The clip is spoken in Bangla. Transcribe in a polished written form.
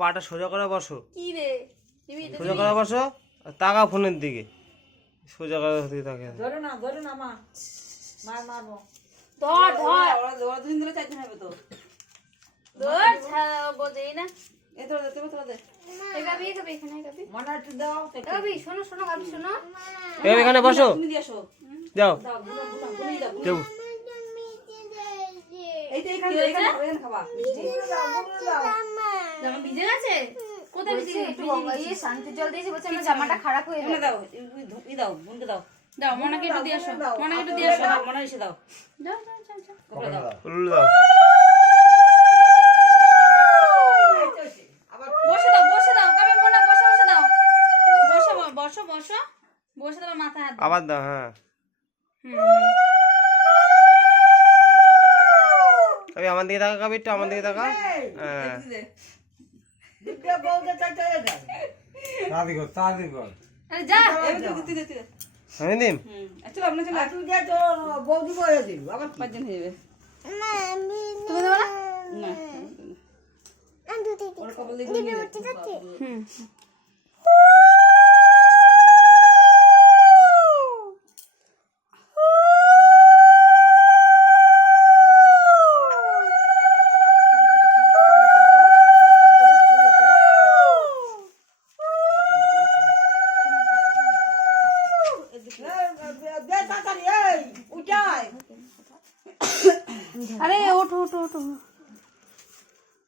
পাটা সোজা করে বসো। কি রে সোজা করে বসো, তাকা ফোনের দিকে। সোজা করে দিকে তাকে। ধরো না মা, মারবো। ধর ধর ওরা দুদিন ধরে চাইতে হবে তো। ধর বোঝেই না। এ তোরা দে এই গাবি এখানে গাবি মনে একটু দাও। গাবি শোনো গাবি শোনো। এখানে বসো, তুমি দিয়ে আসো। যাও দাও বুনি দাও। যাও। এইটা এখানে খাবা মিষ্টি। জামা ভিজে গেছে? কোথায় ভিজে গেছে? একটু গঙ্গা দিয়ে শান্তির জল দিয়েছি, বলছে আমার জামাটা খারাপ হয়ে এখানে যাবে। দাও, দাও বুনকে দাও। দাও মনাকে একটু দিয়ে আসো, মনাকে একটু দিয়ে আসো। মনে এসে দাও। যাও কপড়া দাও। উল্লু দাও। আবার বসে দাও কবে মোনা বসে দাও। বসে দাও মাথা হাত দাও। আবার দাও। হ্যাঁ কবি আমার দিকে তাকা, কবি একটু আমার দিকে তাকা। হ্যাঁ দুধটা বউকে চাইতে দাও। তাদি কর আরে যা দিতে। আমি দিম। চলো আপনি চলো। তুই যা তো বৌদি বয়ে দিল। আবার 5 দিন হয়ে যাবে। তুমি দেবো না? না। ওর কপাল দিয়ে নিয়ে যাচ্ছে। আরে ওঠো